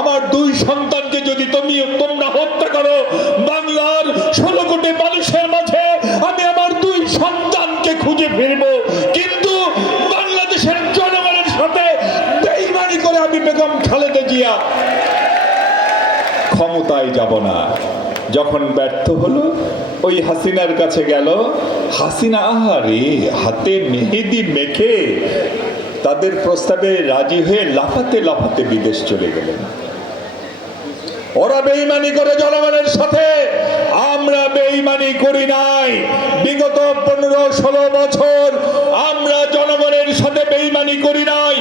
আমার দুই সন্তানকে যদি তোমরা হত্যা করো, বাংলার 16 কোটি মানুষের মাঝে আমি আমার দুই সন্তানকে খুঁজে ফিরবো, কিন্তু বাংলাদেশের জনগণের সাথে বেঈমানি করে আমি বেগম খালেদা জিয়া ক্ষমতায় যাব না। যখন ব্যর্থ হলো, ওই হাসিনার কাছে গেল। হাসিনা আহারে হাতে মেহেদি মেখে তাদের প্রস্তাবে রাজি হয়ে লাফাতে লাফাতে বিদেশ চলে গেলেন। ওরা বেঈমানি করে জনগণের সাথে, আমরা বেঈমানি করি নাই। বিগত 15-16 বছর আমরা জনগণের সাথে বেঈমানি করি নাই।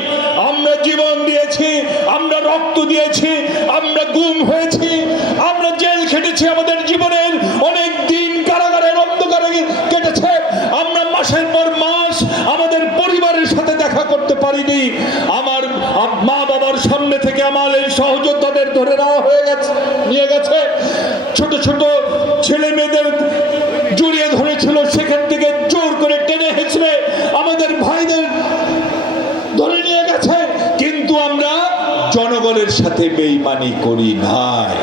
আমরা জীবন দিয়েছি, আমরা রক্ত দিয়েছি, আমরা গুম হয়েছি, আমরা জেল খেটেছি, আমাদের জীবনের অনেক দিন কারাগারের অন্ধকারে কেটেছে। আমরা মাসের পর মাস আমাদের পরিবারের সাথে দেখা করতে পারিনি। আমার মা বাবার সামনে থেকে আমার এই সহযোদ্ধাদের ধরে নেওয়া নিয়ে গেছে। ছোট ছোট ছেলে মেয়েদের জড়িয়ে ধরেছিল, সেখান থেকে জোর করে টেনে হেঁচড়ে আমাদের ভাইদের ধরে নিয়ে গেছে। কিন্তু আমরা জনগণের সাথে বেঈমানি করি নাই।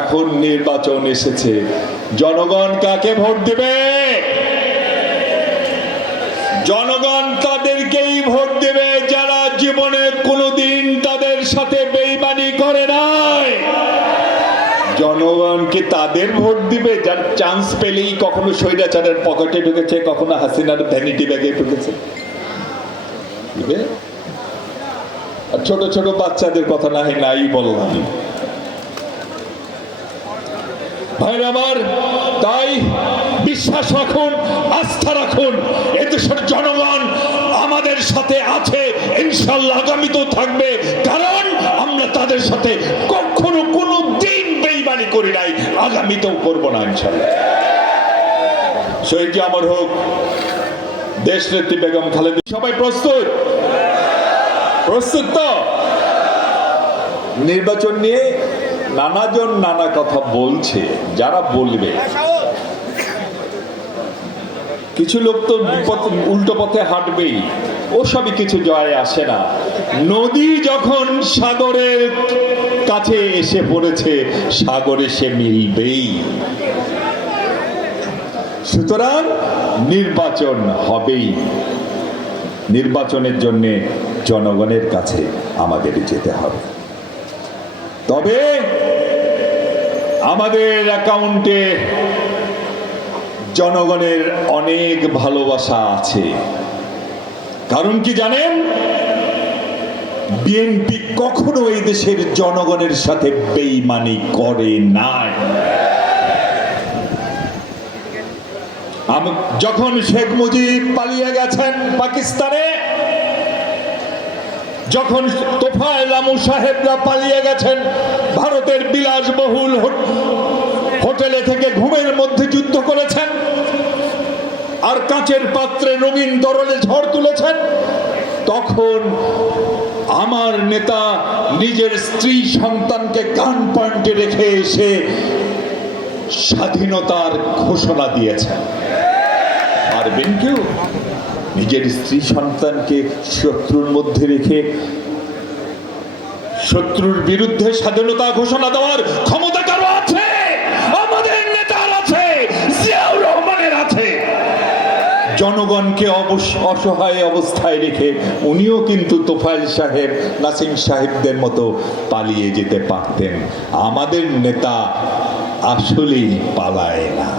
এখন নির্বাচন এসেছে, জনগণ কাকে ভোট দেবে? জনগণ তাদেরকেই ভোট দেবে যারা জীবনে কোনোদিন তাদের সাথে বেঈমানি করে নাই। জনগণ কি তাদের ভোট দিবে যার চান্স পেলেই কখনো স্বৈরাচারের পকেটে ঢুকেছে, কখনো হাসিনার ভ্যানিটি ব্যাগে ঢুকেছে? দিবে? আর ছোট ছোট বাচ্চাদের কথা নাই বললাম। ভাইরা আমার, তাই বিশ্বাস রাখুন, আস্থা রাখুন, এদেশের জনগণ আমাদের সাথে আছে, ইনশাআল্লাহ আগামীতেও থাকবে। কারণ আমরা তাদের সাথে কখনো কোনো দিন বেঈমানি করি নাই, আগামীতেও করবো না ইনশাআল্লাহ। শহীদ আমার হোক দেশ নেত্রী বেগম খালেদা। সবাই প্রস্তুত? প্রস্তুত তো? নির্বাচন নিয়ে নানাজন নানা কথা বলছে, যারা বলবে। কিছু লোক তো উল্টো পথে হাঁটবেই, ও সবই কিছু জয় আসে না। নদী যখন সাগরের কাছে এসে পড়েছে, সাগরে সে মিলবেই। সুতরাং নির্বাচন হবেই। নির্বাচনের জন্য জনগণের কাছে আমাদের যেতে হবে। তবে আমাদের অ্যাকাউন্টে জনগণের অনেক ভালোবাসা আছে। কারণ কি জানেন? বিএনপি কখনো এই দেশের জনগণের সাথে বেঈমানি করে নাই। যখন শেখ মুজিব পালিয়ে গেছেন পাকিস্তানে, যখন তোফায়েল আমু সাহেবরা পালিয়ে গেছেন ভারতের বিলাসবহুল হোটেলে থেকে, ঘুমের মধ্যে যুদ্ধ করেছেন আর কাঁচের পাত্রে রঙিন তরলে ঝড় তুলেছেন, তখন আমার নেতা নিজের স্ত্রী সন্তানকে গান পয়েন্টে রেখে এসে স্বাধীনতার ঘোষণা দিয়েছেন। পারবেন কেউ নিজের স্ত্রী সন্তানকে শত্রুর মধ্যে রেখে শত্রুর বিরুদ্ধে স্বাধীনতা ঘোষণা দেওয়ার ক্ষমতা কারো আছে? আমাদের নেতার আছে, জিয়াউর রহমানের আছে। জনগণকে অসহায় অবস্থায় রেখে উনিও কিন্তু তোফায়েল সাহেব, নাসিম সাহেবদের মতো পালিয়ে যেতে পারতেন। আমাদের নেতা আসলেই পালায় না।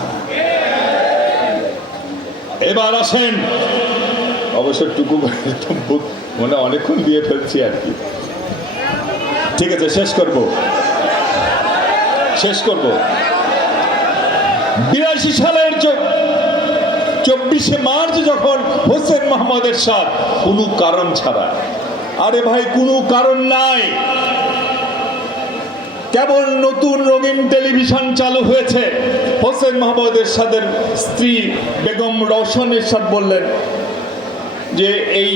এবার আসেন, অবশ্য টুকু মনে অনেকক্ষণ দিয়ে ফেলছি আর কি। ঠিক আছে, শেষ করব। 82 সালের 24শে মার্চ যখন হোসেন মোহাম্মদ এরশাদ কোনো কারণ ছাড়া, আরে ভাই কোনো কারণ নাই, কেবল নতুন রঙিন টেলিভিশন চালু হয়েছে, হোসেন মোহাম্মদ এরশাদের স্ত্রী বেগম রওশন এরশাদ বললেন যে এই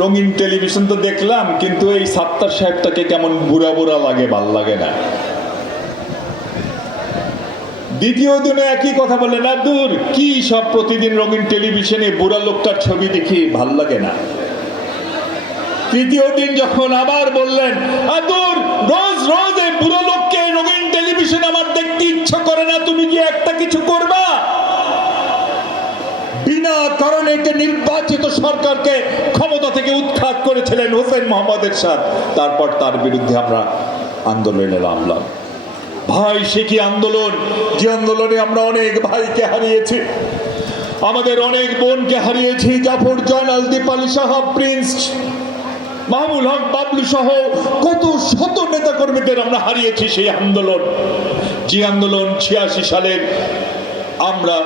রঙিন টেলিভিশন তো দেখলাম, কিন্তু এই সাত্তার সাহেবটাকে কেমন বুড়া বুড়া লাগে, ভাল লাগে না। দ্বিতীয় দিনে একই কথা বললেন, না দূর, কি সব প্রতিদিন রঙিন টেলিভিশনে বুড়া লোকটার ছবি দেখি, ভাল লাগে না। তৃতীয় দিন যখন আবার বললেন, আদুর রোজ রোজ এই বুড়ো লোককে রঙিন টেলিভিশন আমার দেখতে ইচ্ছা করে না, তুমি কি একটা কিছু করবা? বিনা কারণে একটা নির্বাচিত সরকারকে ক্ষমতা থেকে উৎখাত করেছিলেন হোসেন মোহাম্মদ এরশাদ। তারপর তার বিরুদ্ধে আমরা আন্দোলনে নামলাম। ভাই, সে কি আন্দোলন! যে আন্দোলনে আমরা অনেক ভাইকে হারিয়েছি, আমাদের অনেক বোনকে হারিয়েছি। জাফর জয়নাল, দীপালি সাহা, প্রিন্স, মাহমুল হক, বাবলু সহ কত শত নেতা কর্মীদের আমরা হারিয়েছি সেই আন্দোলন। যে আন্দোলন 86 সালের আমরা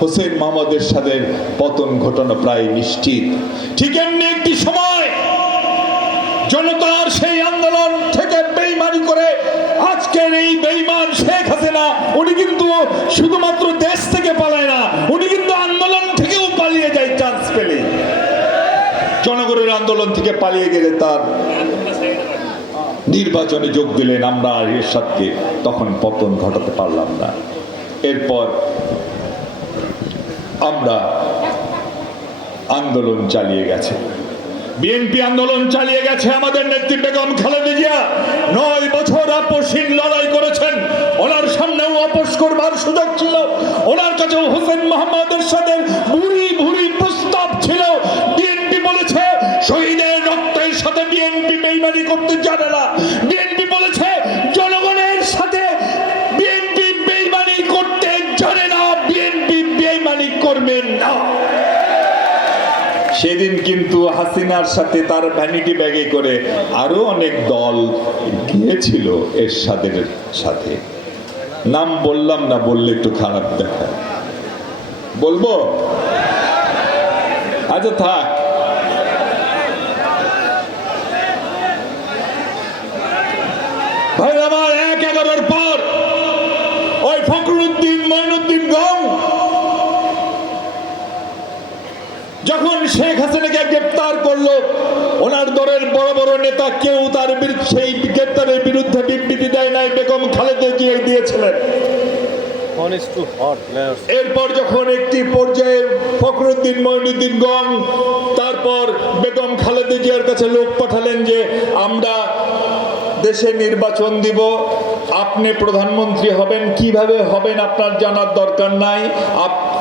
হোসেন মোহাম্মদ এরশাদের পতন ঘটানো প্রায় নিশ্চিত। ঠিক এমনি একটি সময় জনতার সেই আন্দোলন থেকে বেইমানি করে আজকের এই বেইমান শেখ হাসিনা, উনি কিন্তু শুধুমাত্র দেশ থেকে পালায় না, উনি কিন্তু আন্দোলন থেকেও পালিয়ে যায় চান্স পেলে। জনগণের আন্দোলন থেকে পালিয়ে গেলে তার নির্বাচনে যোগ দিলেন, আমরা এরশাদকে তখন পতন ঘটাতে পারলাম না। এরপর আমরা আন্দোলন চালিয়ে গেছে, বিএনপি আন্দোলন চালিয়ে গেছে। আমাদের নেত্রী বেগম খালেদা জিয়া 9 বছর আপোষহীন লড়াই করেছেন। ওনার সামনেও আপোষ করবার সুযোগ ছিল, ওনার কাছেও হোসেন মোহাম্মদ এরশাদের ভুরি ভুরি প্রস্তাব ছিল। বিএনপি বলেছে শহীদের রক্তের সাথে বিএনপি বেইমানি করতে জানে না। বিএনপি বলেছে জনগণের সাথে বিএনপি বেইমানি করতে জানে না, বিএনপি বেইমানি করবেন না। সেদিন কিন্তু হাসিনার সাথে তার ভ্যানিটি ব্যাগে করে আরো অনেক দল গিয়েছিল এরশাদের সাথে। নাম বললাম না, বললে একটু খারাপ দেখায়। বলবো? আচ্ছা থাক। ভাই আমার 1-11-র পর ওই ফখরুদ্দিন, মঈনুদ্দিন গং যখন শেখ হাসিনাকে গ্রেপ্তার করলো, ওনার দলের বড় বড় নেতা কেউ তার সেই গ্রেপ্তারের বিরুদ্ধে বিবৃতি দেয় নাই, বেগম খালেদা জিয়া দিয়েছিলেন। এরপর যখন একটি পর্যায়ে ফখরুদ্দিন, মঈনুদ্দিন গং তারপর বেগম খালেদা জিয়ার কাছে লোক পাঠালেন যে আমরা দেশে নির্বাচন দিব, আপনি প্রধানমন্ত্রী হবেন, কিভাবে হবেন আপনার জানার দরকার নাই,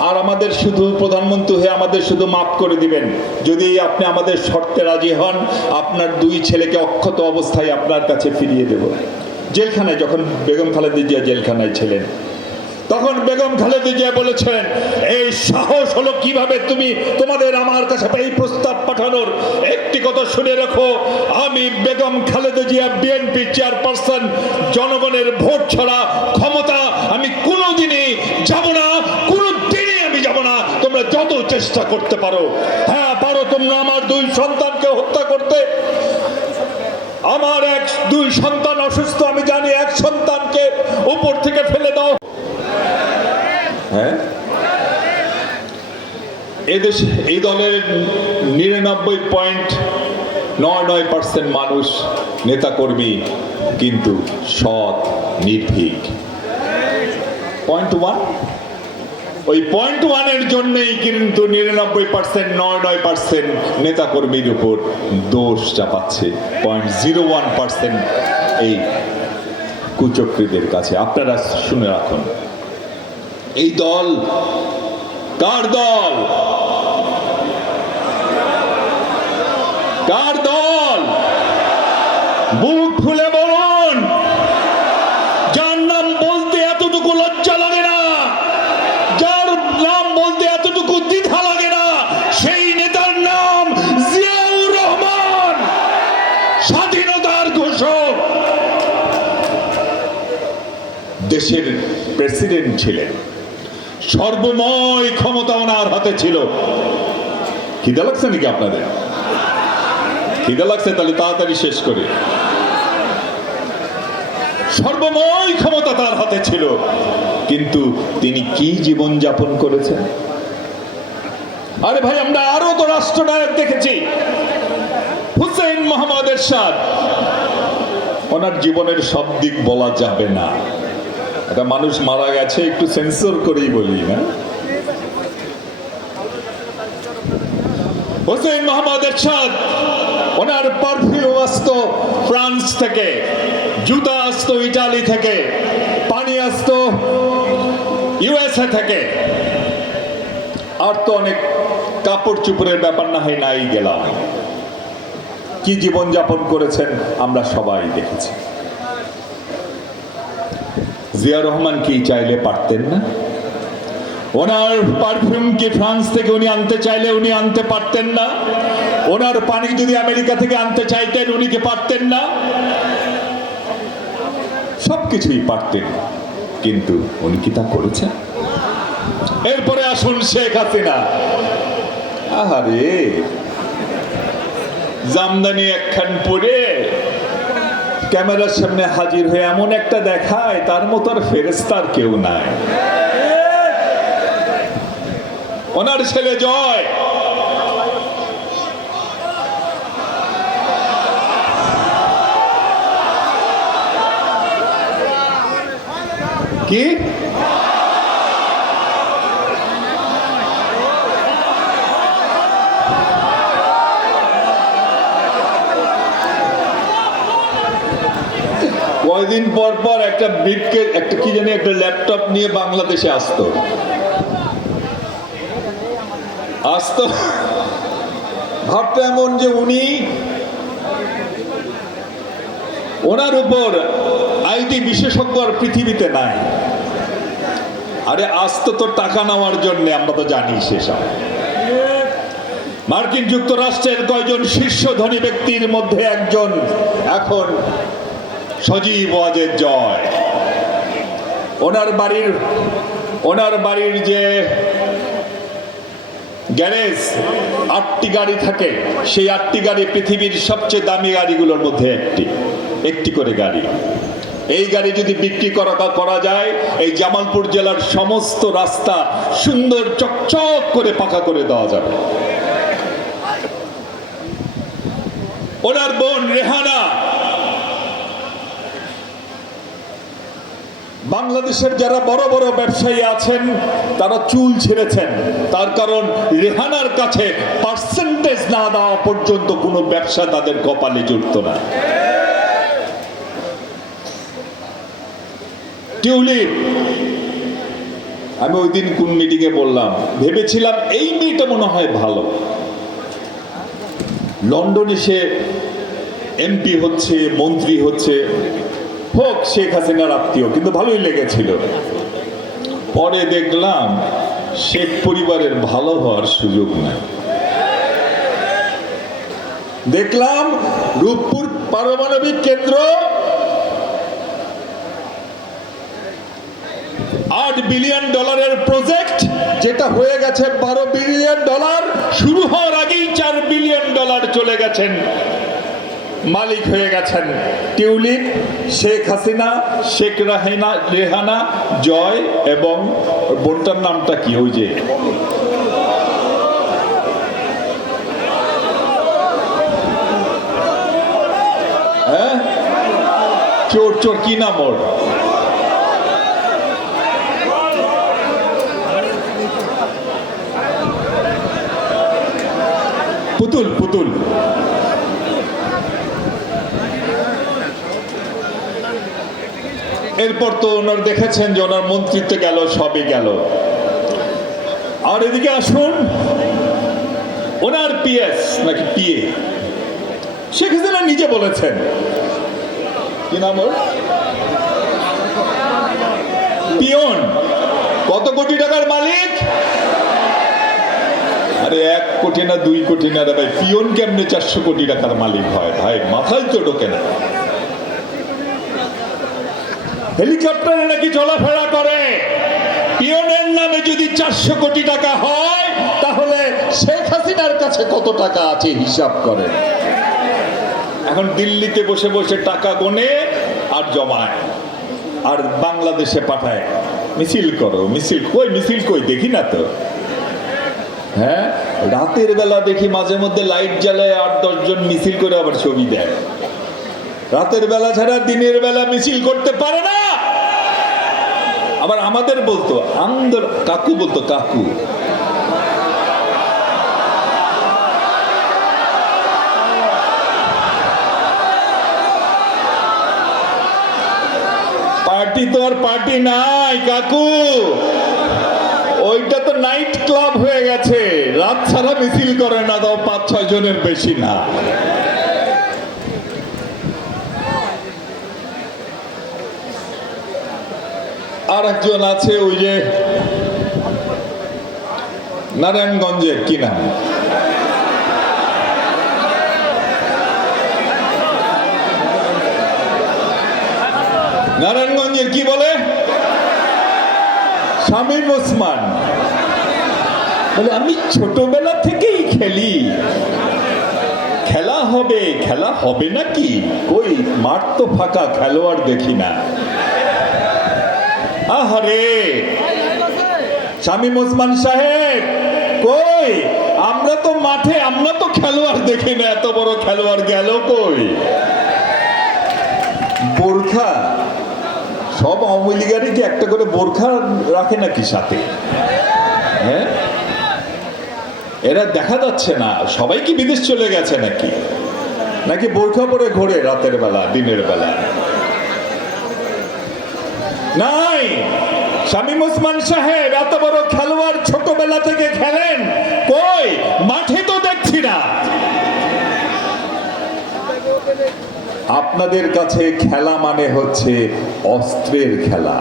আর আমাদের শুধু প্রধানমন্ত্রী হয়ে আমাদের শুধু মাফ করে দিবেন, যদি আপনি আমাদের শর্তে রাজি হন আপনার 2 ছেলেকে অক্ষত অবস্থায় আপনার কাছে ফিরিয়ে দেব। জেলখানায় যখন বেগম খালেদা জিয়া জেলখানায় ছিলেন, তখন বেগম খালেদা জিয়া বলেছেন এই সাহস হলো কিভাবে তুমি তোমাদের আমার কাছে এই প্রস্তাব পাঠানোর? একটি কথা শুনে রাখো, আমি বেগম খালেদা জিয়া বিএনপি চেয়ারপারসন, জনগণের ভোট ছাড়া ক্ষমতা আমি কোনোদিনই যাব না, কোনোদিনই আমি যাব না। তোমরা যত চেষ্টা করতে পারো, হ্যাঁ পারো, তোমরা আমার 2 সন্তানকে হত্যা করতে। আমার 2 সন্তান অসুস্থ, আমি জানি, 1 সন্তানকে উপর থেকে ফেলে দাও। হ্যাঁ, এদেশে এই দলের 99.99% মানুষ নেতাকর্মী কিন্তু সৎ, নির্ভীক। 0.1 ওই 0.1 এর জন্যই কিন্তু 99% নেতাকর্মীর উপর দোষ চাপাচ্ছে 0.01% এই কুচক্রীদের কাছে। আপনারা শুনে রাখুন, এই দল কার দল? কার দল? বুক খুলে বলুন, যার নাম বলতে এতটুকু লজ্জা লাগে না, যার নাম বলতে এতটুকু দ্বিধা লাগে না, সেই নেতার নাম জিয়াউর রহমান, স্বাধীনতার ঘোষক। দেশের প্রেসিডেন্ট ছিলেন, সর্বময় ক্ষমতা ওনার হাতে ছিল। খিদে লাগছে নাকি আপনাদের? খিদে লাগছে? তাহলে তাড়াতাড়ি শেষ করে। সর্বময় ক্ষমতা তার হাতে ছিল, কিন্তু তিনি কি জীবন যাপন করেছেন? আরে ভাই, আমরা আরো তো রাষ্ট্রনায়ক দেখেছি। হোসেন মোহাম্মদ এরশাদ, ওনার জীবনের সব দিক বলা যাবে না, একটা মানুষ মারা গেছে একটু সেন্সর করেই বলি না। হোসেন মোহাম্মদ এরশাদ ওনার পারফিউম আসতো ফ্রান্স থেকে, জুতা আসতো ইটালি থেকে, পানি আসতো ইউএসএ থেকে, আর তো অনেক কাপড় চুপড়ের ব্যাপার না হয় নাই গেলাম। কি জীবন যাপন করেছেন আমরা সবাই দেখেছি। জিয়া রহমান কি চাইলে পারতেন না? ওনার পারফিউম কি ফ্রান্স থেকে উনি আনতে চাইলে উনি আনতে পারতেন না? ওনার পানি যদি আমেরিকা থেকে আনতে চাইতেন উনি কি পারতেন না? সবকিছুই পারতেন, কিন্তু উনি কি তা করেছেন? এরপরে আসুন শেখ হাসিনা। আহারে, জামদানি একখান পরে ক্যামেরার সামনে হাজির হয়ে এমন একটা দেখায় তার মতো আর ফেরেস্তার কেউ নাই। ওনার ছেলে জয় কি কয়দিন পর পর একটা ব্রিফকেস, একটা কি জানি একটা ল্যাপটপ নিয়ে বাংলাদেশে আসতো। ভাবতো এমন যে উনি, ওনার উপর আইটি বিশেষজ্ঞ আর পৃথিবীতে নাই। আরে আসতো তো টাকা নেওয়ার জন্য, আমরা তো জানি সেসব। মার্কিন যুক্তরাষ্ট্রের কয়জন শীর্ষ ধনী ব্যক্তির মধ্যে একজন এখন সজীব ওয়াজেদ জয়। ওনার বাড়ির যে গ্যারেজ 8টি গাড়ি থাকে, সেই 8টি গাড়ি পৃথিবীর সবচেয়ে দামি গাড়িগুলোর মধ্যে একটি করে গাড়ি। এই গাড়ি যদি বিক্রি করা যায়, এই জামালপুর জেলার সমস্ত রাস্তা সুন্দর চকচক করে পাকা করে দেওয়া যাবে। ওনার বোন রেহানা বাংলাদেশের যারা বড় বড় ব্যবসায়ী আছেন তারা চুল ছেড়েছেন, তার কারণ রেহানার কাছে পার্সেন্টেজ না দেওয়া পর্যন্ত কোনো ব্যবসা তাদের কপালে জুটত না। টিউলিপ, আমি ওই দিন কোন মিটিং এ বললাম, ভেবেছিলাম এই মেয়েটা মনে হয় ভালো, লন্ডনে সে এমপি হচ্ছে, মন্ত্রী হচ্ছে, হোক শেখ হাসিনার আত্মীয়, কিন্তু ভালোই লেগেছিল। পরে দেখলাম শেখ পরিবারের ভালো হওয়ার সুযোগ নাই। দেখলাম রূপপুর পারমাণবিক কেন্দ্র $8 বিলিয়ন প্রজেক্ট, যেটা হয়ে গেছে $12 বিলিয়ন, শুরু হওয়ার আগেই $4 বিলিয়ন চলে গেছেন, মালিক হয়ে গেছেন টিউলিপ, শেখ হাসিনা, শেখ রেহানা, জয় এবং বোনটার নামটা কি, ওই যে হ্যাঁ চোর কি নাম ওর, পুতুল। এরপর তো ওনার দেখেছেন যে ওনার মন্ত্রিত্ব গেল, সবই গেল। আর এদিকে আসুন ওনার পিএস নাকি পিএ, শেখ হাসিনা নিজে বলেছেন, কি নাম ওর, পিয়ন, কত কোটি টাকার মালিক? আরে 1 কোটি না 2 কোটি না রে ভাই, পিয়ন কেমনে 400 কোটি টাকার মালিক হয় ভাই, মাথায় তো ঢোকে না। হেলিকপ্টারে নাকি চলাফেরা করে, পিয়নের নামে যদি 400 কোটি টাকা হয় তাহলে শেখ হাসিনার কাছে কত টাকা আছে হিসাব করে। এখন দিল্লিতে বসে বসে টাকা গোনে আর জমায় আর বাংলাদেশে পাঠায়, মিছিল করো, মিছিল কই দেখি না তো। হ্যাঁ, রাতের বেলা দেখি মাঝে মধ্যে লাইট জ্বালায় 8-10 জন মিছিল করে আবার ছবি দেয়। রাতের বেলা ছাড়া দিনের বেলা মিছিল করতে পারে না। আবার আমাদের বলতো কাকু বলতো, কাকু পার্টি তো আর পার্টি নাই কাকু, ওইটা তো নাইট ক্লাব হয়ে গেছে। রাত ছাড়া মিছিল করে না, তাও 5-6 জনের বেশি না। আর একজন আছে ওই যে নারায়ণগঞ্জের কি নাম, নারায়ণগঞ্জের কি বলে, শামীম ওসমান বলে আমি ছোটবেলা থেকেই খেলি। খেলা হবে, খেলা হবে নাকি, কই মাঠ তো ফাঁকা, খেলোয়াড় দেখি না। আহারে শামীম ওসমান সাহেব, কই আমরা তো মাঠে, আমরা তো খেলোয়াড় দেখি না, এত বড় খেলোয়াড় গেল কই? বোরখা, সব আওয়ামী লীগারই কি একটা করে বোরখা রাখে নাকি সাথে? হ্যাঁ, এরা দেখা যাচ্ছে না, সবাই কি বিদেশ চলে গেছে নাকি? নাকি বোরখা পরে ঘোরে রাতের বেলা, দিনের বেলা? নাই, শামীম ওসমান সাহেব এত বড় খেলোয়াড়, ছোটবেলা থেকে খেলেন, কই মাঠে তো দেখছি না। আপনাদের কাছে খেলা মানে হচ্ছে অস্ত্রের খেলা,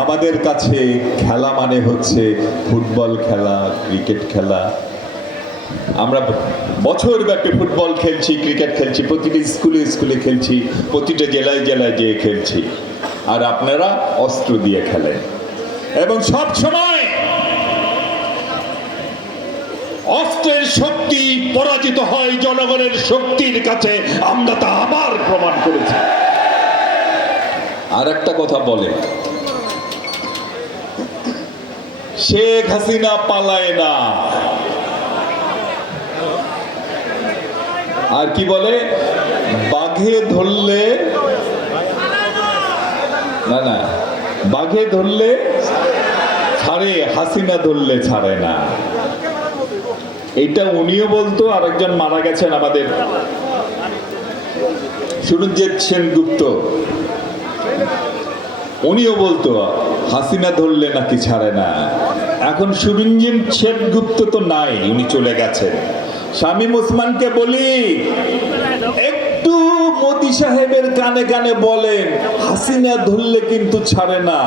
আমাদের কাছে খেলা মানে হচ্ছে ফুটবল খেলা, ক্রিকেট খেলা। আমরা বছর ব্যাপী ফুটবল খেলছি, ক্রিকেট খেলছি, প্রতিটি স্কুলে স্কুলে খেলছি, প্রতিটা জেলায় জেলায় যেয়ে খেলছি, আর আপনারা অস্ত্র দিয়ে খেলেন। এবং সব সময় অস্ত্রের শক্তি পরাজিত হয় জনগণের শক্তির কাছে, আমরা তা আবার প্রমাণ করেছি। আর একটা কথা বলে, শেখ হাসিনা পালায় না, আর কি বলে, বাঘে ধরলে না, না বাঘে ধরলে ছাড়ে, হাসিনা ধরলে ছাড়ে না। এইটা উনিও বলতো, আরেকজন মারা গেছেন আমাদের সুরঞ্জিত সেনগুপ্ত, উনিও বলতো হাসিনা ধরলে নাকি ছাড়ে না। এখন সুরঞ্জিত সেনগুপ্ত তো নাই, উনি চলে গেছেন। শামীম ওসমানকে বলি, একটু মোদি সাহেবের কানে কানে বলেন, হাসিনা ধরলে কিন্তু ছাড়ে না।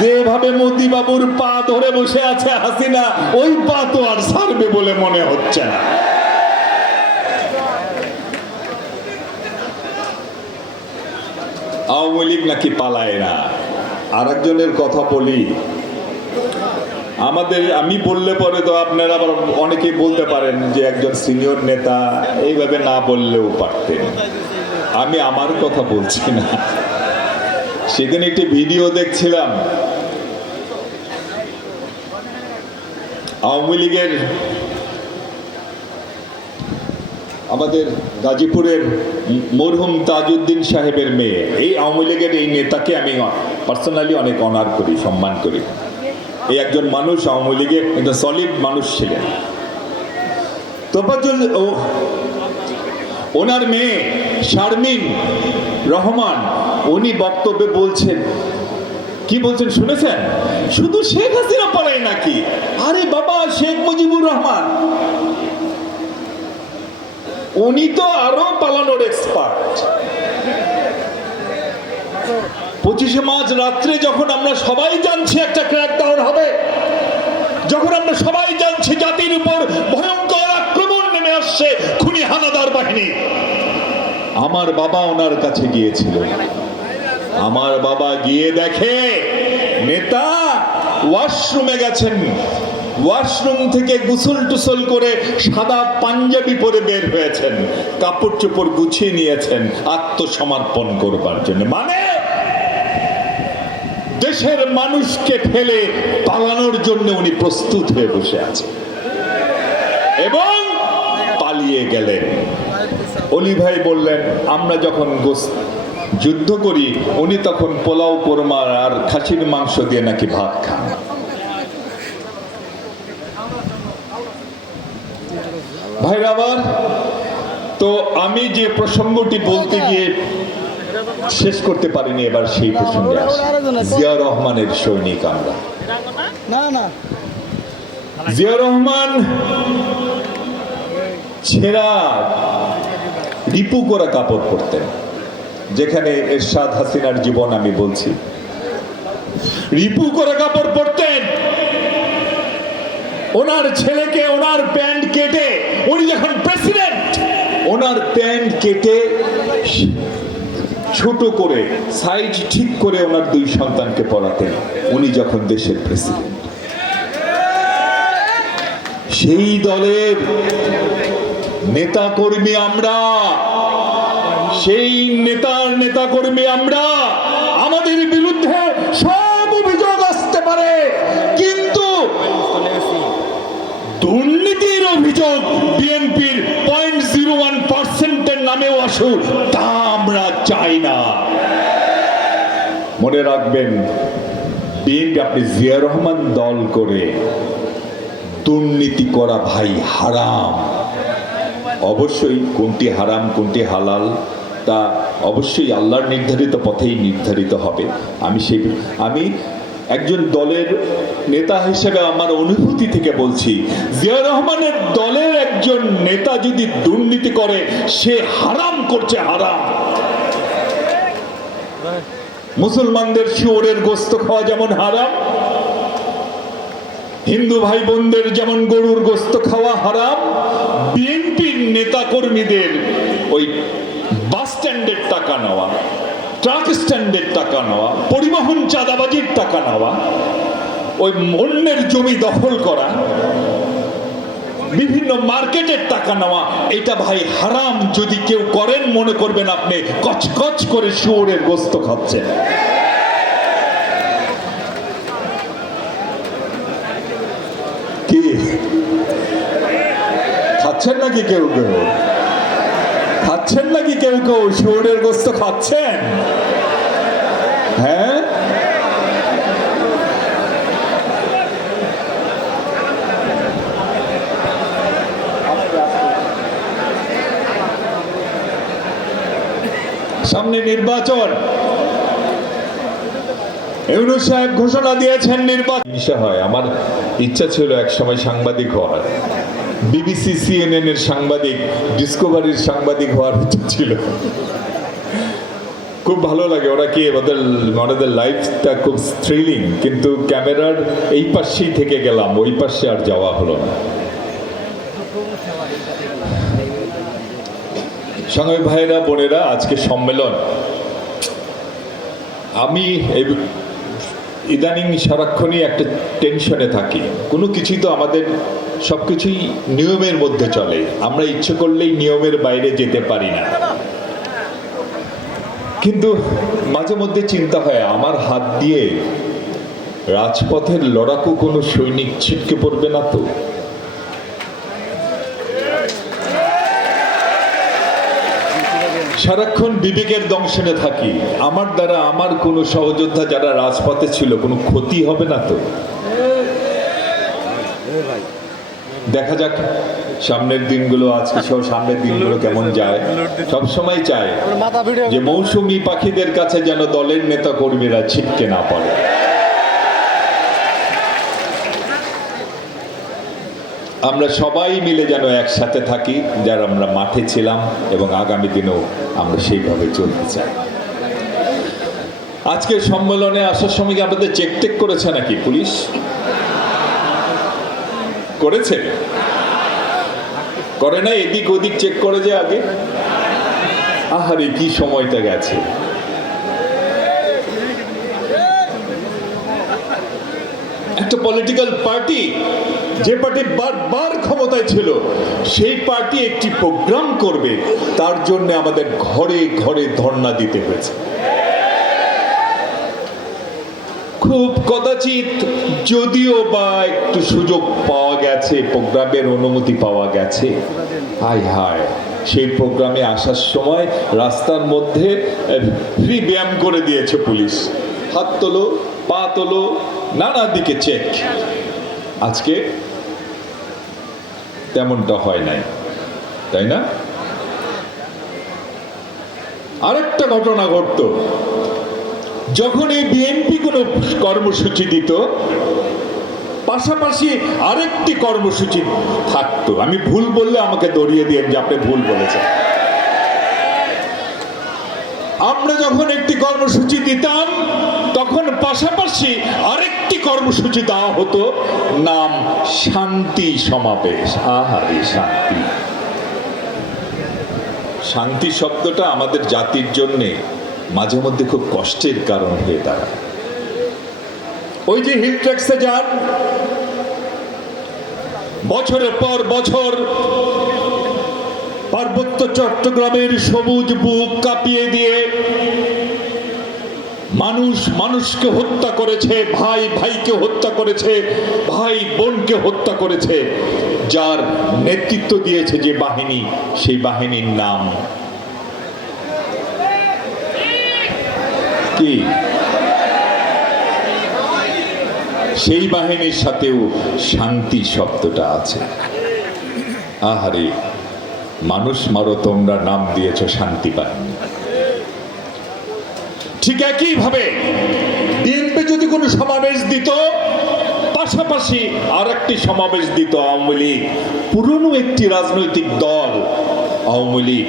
যেভাবে মোদি বাবুর পা ধরে বসে আছে হাসিনা, ওই পা তো আর ছাড়বে বলে মনে হচ্ছে না। আওয়ামী লীগ নাকি পালায় না। আর একজনের কথা বলি, আমাদের, আমি বললে পরে তো আপনারা আবার অনেকেই বলতে পারেন যে একজন সিনিয়র নেতা, এইভাবে না বললেও পারতেন। আমি আমার কথা বলছি না। সেদিন একটি ভিডিও দেখছিলাম, আওয়ামী লীগের আমাদের গাজীপুরের মরহুম তাজউদ্দিন সাহেবের মেয়ে, এই আওয়ামী লীগের এই নেতাকে আমি পার্সোনালি অনেক অনার করি, সম্মান করি। এই একজন মানুষ আওয়ামী লীগের একটা সলিড মানুষ ছিলেন। তোফাজ্জল, ওনার মেয়ে শারমিন রহমান, উনি বক্তব্যে বলছেন, কি বলছেন শুনেছেন? শুধু শেখ হাসিনা পালায় নাকি? আরে বাবা, শেখ মুজিবুর রহমান উনি তো আরো পালানোর এক্সপার্ট। 25শে মার্চ রাত্রে যখন আমরা সবাই জানছি একটা ক্র্যাকডাউন হবে, যখন আমরা সবাই জানছি জাতির উপর ভয়ঙ্কর আক্রমণ নেমে আসছে খুনি হানাদার বাহিনী, আমার বাবা ওনার কাছে গিয়েছিল। আমার বাবা গিয়ে দেখে নেতা ওয়াশরুমে গেছেন, ওয়াশরুম থেকে গোসল টুসল করে সাদা পাঞ্জাবি পরে বের হয়েছেন, কাপড় চোপড় গুছিয়ে নিয়েছেন আত্মসমর্পণ করবার জন্য। মানে দেশের মানুষকে ফেলে পালানোর জন্য উনি প্রস্তুত হয়ে বসে আছেন এবং পালিয়ে গেলেন। অলি ভাই বললেন, আমরা যখন যুদ্ধ করি উনি তখন পোলাও কোরমা আর খাসির মাংস দিয়ে নাকি ভাত খান। ভাইরা আমার, তো আমি যে প্রসঙ্গটি বলতে গিয়ে শেষ করতে পারিনি, এবার সেই প্রসঙ্গে আসি। জিয়া রহমানের সৈনিক আমরা। জিয়া রহমান ছেঁড়া রিপু করা কাপড় পরতেন, যেখানে এরশাদ হাসিনার জীবন আমি বলছি। রিপু করে কাপড় পরতেন। ওনার ছেলেকে ওনার প্যান্ট কেটে, উনি যখন প্রেসিডেন্ট, ওনার প্যান্ট কেটে ছোট করে সাইজ ঠিক করে ওনার দুই সন্তানকে পড়াতেন, উনি যখন দেশের প্রেসিডেন্ট। সেই দলের নেতা কর্মী আমরা, সেই নেতা কর্মী আমরা। আমাদের বিরুদ্ধে সব অভিযোগ আসতে পারে, কিন্তু দুর্নীতির অভিযোগ বিএনপির 0.01% নামেও আসুক, তা আমরা চাই না। মনে রাখবেন, বিএনপি, আপনি জিয়া রহমান দল করে দুর্নীতি করা ভাই হারাম। অবশ্যই কোনটি হারাম কোনটি হালাল তা অবশ্যই আল্লাহর নির্ধারিত পথেই নির্ধারিত হবে। আমি একজন দলের নেতা হিসেবে আমার অনুভূতি থেকে বলছি, জিয়া রহমানের দলের একজন নেতা যদি দুর্নীতি করে, সে হারাম করছে, হারাম। মুসলমানদের শুয়োরের গোশত খাওয়া যেমন হারাম, হিন্দু ভাই বোনদের যেমন গরুর গোশত খাওয়া হারাম, বিএনপির নেতা কর্মীদের ওই বাস স্ট্যান্ডের টাকা নেওয়া, ট্রাক স্ট্যান্ডের টাকা নেওয়া, পরিবহন চাঁদাবাজির টাকা নেওয়া, ওই অন্যের জমি দখল করা, বিভিন্ন মার্কেটের টাকা নেওয়া, এটা ভাই হারাম। যদি কেউ করেন, মনে করবেন আপনি কচকচ করে শুয়োরের গোশত খাচ্ছেন। কি খাচ্ছেন নাকি কেউ কেউ? খাচ্ছেন নাকি কেউ কেউ শুয়োরের গোশত খাচ্ছেন? হ্যাঁ, সামনে নির্বাচন, ইউনূস সাহেব ঘোষণা দিয়েছেন নির্বাচন হয়। আমার ইচ্ছা ছিল এক সময় সাংবাদিক হওয়ার, বিবিসি সিএনএন এর সাংবাদিক, ডিসকভারির সাংবাদিক হওয়ার ইচ্ছা ছিল। খুব ভালো লাগে, ওরা কি ওদের লাইফটা খুব থ্রিলিং, কিন্তু ক্যামেরার এই পাশেই থেকে গেলাম, ওই পাশে আর যাওয়া হলো না। সাংবাদিক ভাইরা বোনেরা, আজকে সম্মেলন, আমি ইদানিং সারাক্ষণই একটা টেনশনে থাকি। কোনো কিছুই তো আমাদের সবকিছুই নিয়মের মধ্যে চলে, আমরা ইচ্ছে করলেই নিয়মের বাইরে যেতে পারি না। কিন্তু মাঝে মধ্যে চিন্তা হয়, আমার হাত দিয়ে রাজপথের লড়াকু কোনো সৈনিক ছিটকে পড়বে না তো? সারাক্ষণ বিবেকের দংশনে থাকি, আমার দ্বারা আমার কোনো সহযোদ্ধা যারা রাজপথে ছিল কোনো ক্ষতি হবে না তো? দেখা যাক সামনের দিনগুলো, আজকে সব সামনের দিনগুলো কেমন যায়। সবসময় চায় যে মৌসুমী পাখিদের কাছে যেন দলের নেতা কর্মীরা ছিটকে না পড়ে। আমরা সবাই মিলে যেন একসাথে থাকি, যারা আমরা মাঠে ছিলাম, এবং আগামী দিনেও আমরা সেইভাবে চলতে চাই। আজকের সম্মেলনে আসার সময় কি আপনাদের চেক টেক করেছে নাকি পুলিশ? করেছে? করে না? এদিক ওদিক চেক করে যে আগে। আহারে কি সময়টা গেছে। একটা পলিটিক্যাল পার্টি, যে পার্টি বারবার ক্ষমতায় ছিল, সেই পার্টি একটি প্রোগ্রাম করবে, তার জন্য আমাদের ঘরে ঘরে ধর্ণা দিতে হয়েছে। খুব কদাচিৎ যদিও বা একটু সুযোগ পাওয়া গেছে, প্রোগ্রামের অনুমতি পাওয়া গেছে, হায় হায়, সেই প্রোগ্রামে আসার সময় রাস্তার মধ্যে ফ্রি ব্যায়াম করে দিয়েছে পুলিশ। হাত তোলো, পা তোলো, নানা দিকে চেক। আজকে তেমনটা হয় নাই, তাই না? আরেকটা ঘটনা ঘটত, যখন এই বিএনপি কোনো কর্মসূচি দিত, পাশাপাশি আরেকটি কর্মসূচি থাকতো। আমি ভুল বললে আমাকে দড়িয়ে দিয়ে যে আপনি ভুল বলেছেন। আমরা যখন একটি কর্মসূচি দিতাম, তখন পাশাপাশি আরেকটি কর্মসূচি দেওয়া হতো, নাম শান্তি সমাবেশ। আহারে শান্তি! শান্তি শব্দটা আমাদের জাতির জন্যে মাঝে মধ্যে খুব কষ্টের কারণ হয়ে দাঁড়ায়। ওই যে হিল ট্র্যাক্সে যান, বছরের পর বছর পার্বত্য চট্টগ্রামের সবুজ বুক কাঁপিয়ে দিয়ে মানুষ মানুষকে হত্যা করেছে, ভাই ভাইকে হত্যা করেছে, ভাই বোনকে হত্যা করেছে। যার নেতৃত্ব দিয়েছে যে বাহিনী, সেই বাহিনীর নাম কি? সেই বাহিনীর সাথেও শান্তি শব্দটা আছে। আহারে, মানুষ মারো তোমরা, নাম দিয়েছ শান্তি বাহিনী। ঠিক একই ভাবে বিএনপি যদি কোনো সমাবেশ দিত, পাশাপাশি আর একটি সমাবেশ দিত আওয়ামী লীগ। পুরনো একটি রাজনৈতিক দল আওয়ামী লীগ।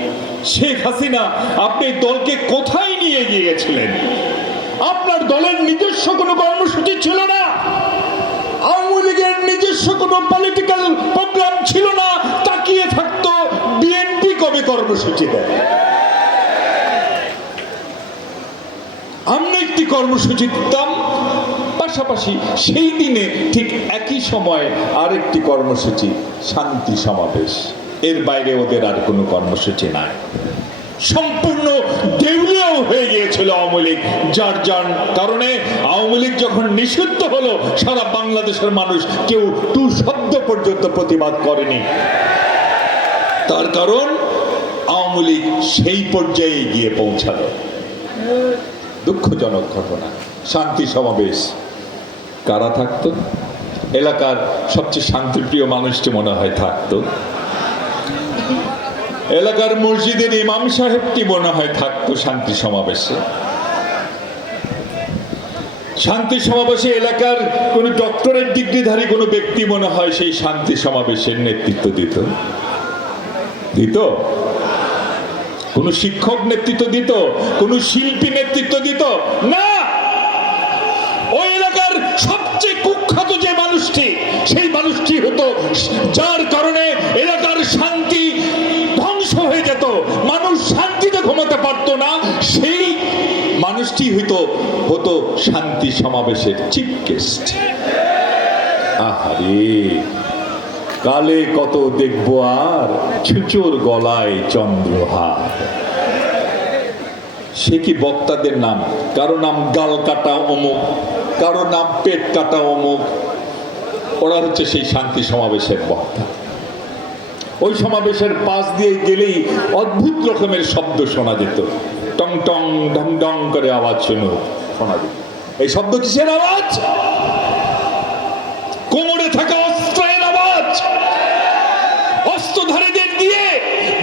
শেখ হাসিনা, আপনি দলকে কোথায় নিয়ে গিয়েছিলেন? আপনার দলের নিজস্ব কোনো কর্মসূচি ছিল না, আওয়ামী লীগের নিজস্ব কোনো পলিটিক্যাল প্রোগ্রাম ছিল না। তাকিয়ে থাকতো বিএনপি কবে কর্মসূচি দেয়। আমরা একটি কর্মসূচি দিতাম, পাশাপাশি সেই দিনে ঠিক একই সময়ে আরেকটি কর্মসূচি, শান্তি সমাবেশ। এর বাইরে ওদের আর কোনো কর্মসূচি নাই। সম্পূর্ণ দেউলিয়া হয়ে গিয়েছিল আওয়ামী লীগ। যার কারণে আওয়ামী লীগ যখন নিষিদ্ধ হলো, সারা বাংলাদেশের মানুষ কেউ টু শব্দ পর্যন্ত প্রতিবাদ করেনি। তার কারণ আওয়ামী লীগ সেই পর্যায়ে গিয়ে পৌঁছালো। দুঃখজনক ঘটনা। শান্তি সমাবেশ কারা থাকতো? এলাকার সবচেয়ে শান্তিপ্রিয় মানুষটি মনে হয় থাকতো, এলাকার মসজিদের ইমাম সাহেবটি মনে হয় থাকতো শান্তি সমাবেশে। শান্তি সমাবেশে এলাকার কোন ডক্টরেট ডিগ্রিধারী কোনো ব্যক্তি মনে হয় সেই শান্তি সমাবেশের নেতৃত্ব দিত। কোন শিক্ষক নেতৃত্ব দিত? কোন শিল্পী নেতৃত্ব দিত? না। ওই এলাকার সবচেয়ে কুখ্যাত যে মানুষটি, সেই মানুষটি হতো, যার কারণে এলাকার শান্তি ধ্বংস হয়ে যেত, মানুষ শান্তিতে ঘুমাতে পারতো না। সেই মানুষটি হতো শান্তি সমাবেশের চিফ গেস্ট। আহারে, কালে কত দেখবো আর, ছুচোর গলায় চন্দ্রহার। সে কি বক্তাদের নাম? কারো নাম গাল কাটা অমুক, কারো নাম পেট কাটা অমুক। ওরা হচ্ছে সেই শান্তি সমাবেশের বক্তা। ওই সমাবেশের পাশ দিয়ে গেলেই অদ্ভুত রকমের শব্দ শোনা যেত। টং টং ঢং ঢং করে আওয়াজ শোনা যেত। এই শব্দ কিসের আওয়াজ? কোমরে থাকা অস্ত্রের আওয়াজ। অস্ত্রধারীদের দিয়ে,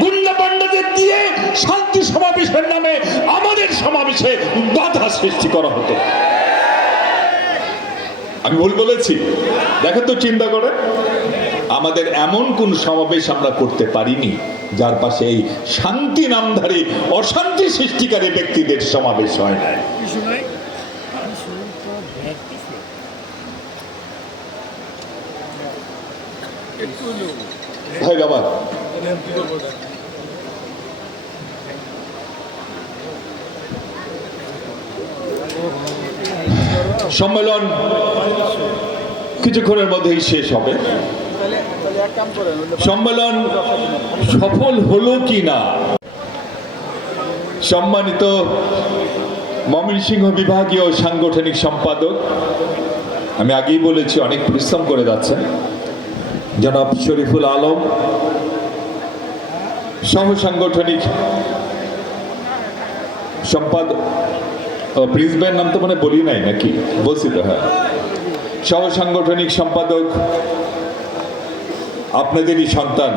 গুন্ডা পান্ডাদের দিয়ে শান্তি সমাবেশের নামে আমাদের সমাবেশে বাধা সৃষ্টি করা হতো। আমি ভুল বলেছি? দেখো তো, চিন্তা করে, আমাদের এমন কোন সমাবেশ আমরা করতে পারিনি যার পাশে এই শান্তি নামধারী অশান্তি সৃষ্টিকারী ব্যক্তিদের সমাবেশ হয় না। ভাই বাবা, সম্মেলন কিছুক্ষণের মধ্যেই শেষ হবে। সম্মেলন সফল হলো কি না, সম্মানিত ময়মনসিংহ বিভাগীয় সাংগঠনিক সম্পাদক, আমি আগেই বলেছি অনেক পরিশ্রম করে যাচ্ছেন, জনাব শরীফুল আলম, সহ সাংগঠনিক সম্পাদক, প্রিন্স ভাইয়ের নাম তো মনে বলি নাই নাকি? বলছি তো, হ্যাঁ। সহ সাংগঠনিক সম্পাদক, আপনাদেরই সন্তান